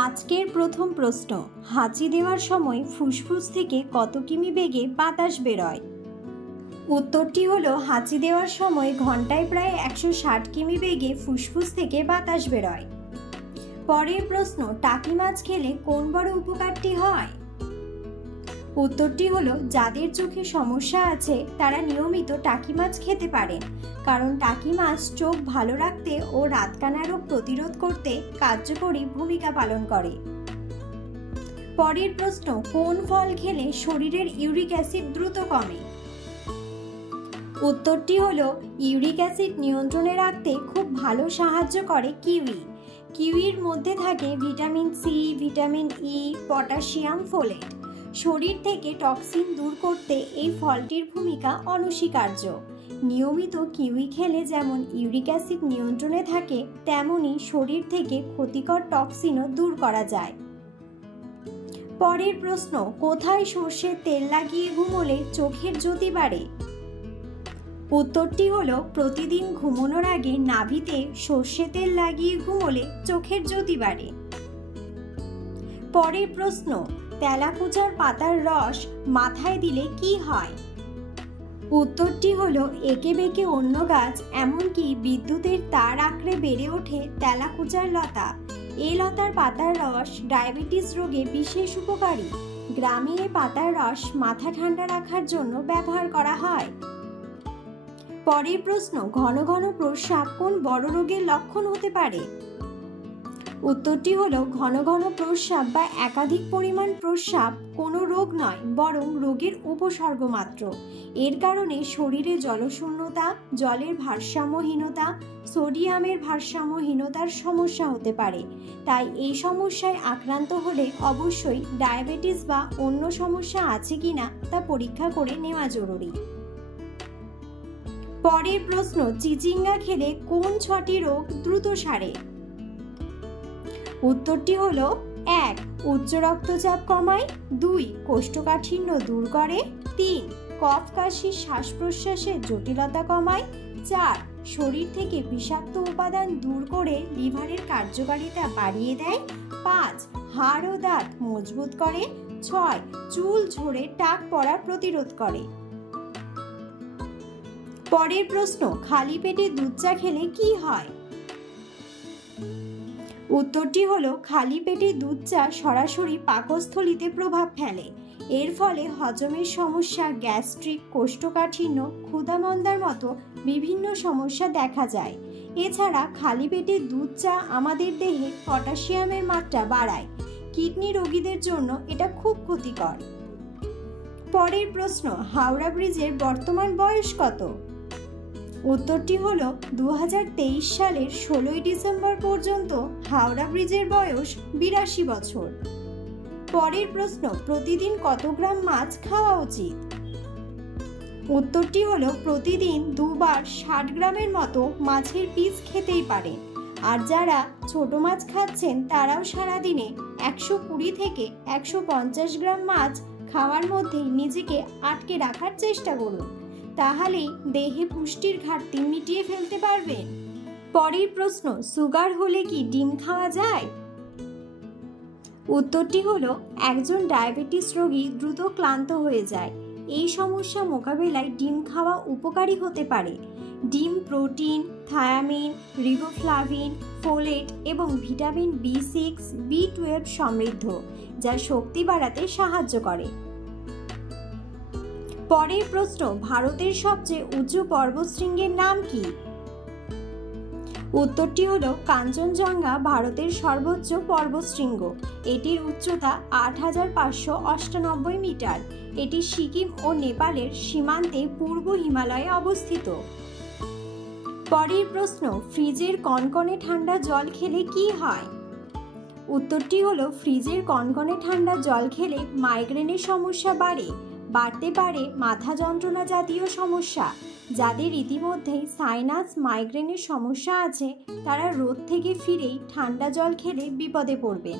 আজকের প্রথম প্রশ্ন, হাঁচি দেওয়ার সময় ফুসফুস থেকে কত কিমি বেগে বাতাস বেরোয়? উত্তরটি হলো হাঁচি দেওয়ার সময় ঘন্টায় প্রায় 160 কিমি বেগে ফুসফুস থেকে বাতাস বেরোয়। পরের প্রশ্ন, টাকি মাছ খেলে কোন বড় উপকারটি হয়? উত্তরটি হলো যাদের চোখে সমস্যা আছে তারা নিয়মিত টাকি মাছ খেতে পারেন, কারণ টাকি মাছ চোখ ভালো রাখতে ও রাতকানা রোগ প্রতিরোধ করতে কার্যকরী ভূমিকা পালন করে। পরের প্রশ্ন, কোন ফল খেলে শরীরের ইউরিক অ্যাসিড দ্রুত কমে? উত্তরটি হলো ইউরিক অ্যাসিড নিয়ন্ত্রণে রাখতে খুব ভালো সাহায্য করে কিউই। কিউইর মধ্যে থাকে vitamin C, vitamin E, potassium, folate. শরীর থেকে টক্সিন দূর করতে এই ফলটির ভূমিকা অনস্বীকার্য। নিয়মিত কিউই খেলে যেমন ইউরিক অ্যাসিড নিয়ন্ত্রণে থাকে, তেমনি শরীর থেকে ক্ষতিকর টক্সিনও দূর করা যায়। পরের প্রশ্ন, কোথায় সর্ষের তেল লাগিয়ে ঘুমোলে চোখের জ্যোতি বাড়ে? উত্তরটি হলো প্রতিদিন ঘুমানোর আগে নাভিতে সর্ষে তেল লাগিয়ে ঘুমোলে চোখের জ্যোতি বাড়ে। পরের প্রশ্ন, তেলাকুচার পাতার রস মাথায় দিলে কি হয়? উত্তরটি হলো একে বেঁকে অন্য গাছ, এমনকি বিদ্যুতের তার আঁকড়ে বেড়ে ওঠে তেলাকুচার লতা। এই লতার পাতার রস ডায়াবেটিস রোগে বিশেষ উপকারী। গ্রামে এই পাতার রস মাথা ঠান্ডা রাখার জন্য ব্যবহার করা হয়। পরের প্রশ্ন, ঘন ঘন প্রস্রাব কোন বড় রোগের লক্ষণ হতে পারে? উত্তরটি হলো ঘন ঘন প্রস্রাব বা একাধিক পরিমাণ প্রস্রাব কোনো রোগ নয়, বরং রোগের উপসর্গ মাত্র। এর কারণে শরীরে জলশূন্যতা, জলের ভারসাম্যহীনতা, সোডিয়ামের ভারসাম্যহীনতার সমস্যা হতে পারে। তাই এই সমস্যায় আক্রান্ত হলে অবশ্যই ডায়াবেটিস বা অন্য সমস্যা আছে কিনা তা পরীক্ষা করে নেওয়া জরুরি। পরের প্রশ্ন, চিচিঙ্গা খেলে কোন 6টি রোগ দ্রুত সারে? উত্তরটি হলো 1. উচ্চ রক্তচাপ কমায়, 2. কোষ্ঠকাঠিন্য দূর করে, 3. কফ কাশি শ্বাস প্রশ্বাসের জটিলতা কমায়, 4. শরীর থেকে বিষাক্ত উপাদান দূর করে লিভারের কার্যকারিতা বাড়িয়ে দেয়, 5. হাড় ও দাঁত মজবুত করে, 6. চুল ঝরে টাক পড়া প্রতিরোধ করে। পরের প্রশ্ন, খালি পেটে দুধ চা খেলে কি হয়? উত্তরটি হলো খালি পেটে দুধ চা সরাসরি পাকস্থলীতে প্রভাব ফেলে। এর ফলে হজমের সমস্যা, গ্যাস্ট্রিক, কোষ্ঠকাঠিন্য, ক্ষুধামন্দার মতো বিভিন্ন সমস্যা দেখা যায়। এছাড়া খালি পেটে দুধ চা আমাদের দেহে পটাশিয়ামের মাত্রা বাড়ায়। কিডনি রোগীদের জন্য এটা খুব ক্ষতিকর। পরের প্রশ্ন, হাওড়া ব্রিজের বর্তমান বয়স কত? উত্তরটি হলো 2023 সালের 16ই ডিসেম্বর পর্যন্ত হাওড়া ব্রিজের বয়স 82 বছর। পরের প্রশ্ন, প্রতিদিন কত গ্রাম মাছ খাওয়া উচিত? উত্তরটি হলো প্রতিদিন 2 বার 60 গ্রামের মতো মাছের পিস খেতেই পারেন। আর যারা ছোট মাছ খাচ্ছেন তারাও সারাদিনে 120 থেকে 150 গ্রাম মাছ খাওয়ার মধ্যেই নিজেকে আটকে রাখার চেষ্টা করুন, তাহলেই দেহে পুষ্টির ঘাটতি মিটিয়ে ফেলতে পারবেন। পরের প্রশ্ন, সুগার হলে কি ডিম খাওয়া যায়? উত্তরটি হলো একজন ডায়াবেটিস রোগী দ্রুত ক্লান্ত হয়ে যায়। এই সমস্যা মোকাবেলায় ডিম খাওয়া উপকারী হতে পারে। ডিম প্রোটিন, থায়ামিন, রিবোফ্লাভিন, ফোলেট এবং ভিটামিন B6, B12 সমৃদ্ধ, যা শক্তি বাড়াতে সাহায্য করে। পরের প্রশ্ন, ভারতের সবচেয়ে উঁচু পর্বতশৃঙ্গের নাম কি? উত্তরটি হলো কাঞ্চনজঙ্ঘা ভারতের সর্বোচ্চ পর্বতশৃঙ্গ। এটির উচ্চতা 8598 মিটার। এটি সিকিম ও নেপালের সীমান্তে পূর্ব হিমালয়ে অবস্থিত। পরের প্রশ্ন, ফ্রিজের কনকনে ঠান্ডা জল খেলে কি হয়? উত্তরটি হলো ফ্রিজের কনকনে ঠান্ডা জল খেলে মাইগ্রেনের সমস্যা বাড়তে পারে মাথা যন্ত্রণা জাতীয় সমস্যা। যাদের ইতিমধ্যেই সাইনাস, মাইগ্রেনের সমস্যা আছে তারা রোদ থেকে ফিরেই ঠান্ডা জল খেলে বিপদে পড়বেন।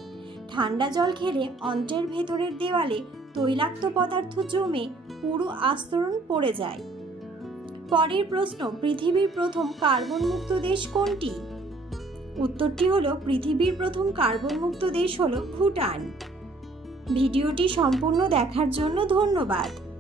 ঠান্ডা জল খেলে অন্ত্রের ভেতরের দেওয়ালে তৈলাক্ত পদার্থ জমে পুরো আস্তরণ পড়ে যায়। পরের প্রশ্ন, পৃথিবীর প্রথম কার্বন মুক্ত দেশ কোনটি? উত্তরটি হলো পৃথিবীর প্রথম কার্বন মুক্ত দেশ হলো ভুটান। ভিডিওটি সম্পূর্ণ দেখার জন্য ধন্যবাদ।